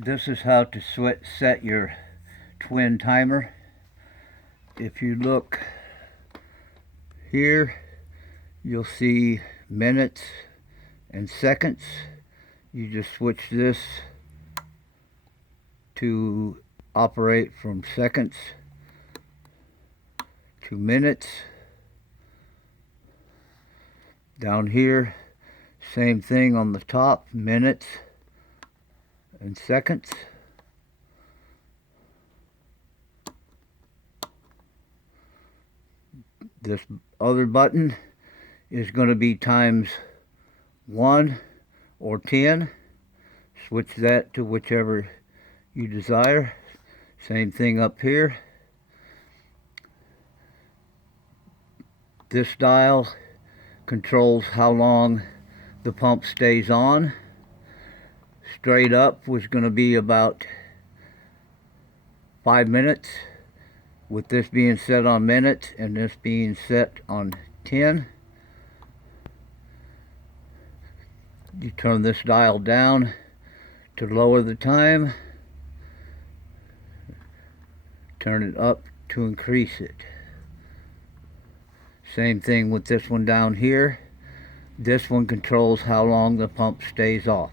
This is how to set your twin timer. If you look here, you'll see minutes and seconds. You just switch this to operate from seconds to minutes. Down here, same thing on the top, minutes and seconds. This other button is going to be times 1 or 10. Switch that to whichever you desire. Same thing up here. This dial controls how long the pump stays on. Straight up was going to be about 5 minutes, with this being set on minutes and this being set on 10. You turn this dial down to lower the time, turn it up to increase it. Same thing with this one down here. This one controls how long the pump stays off.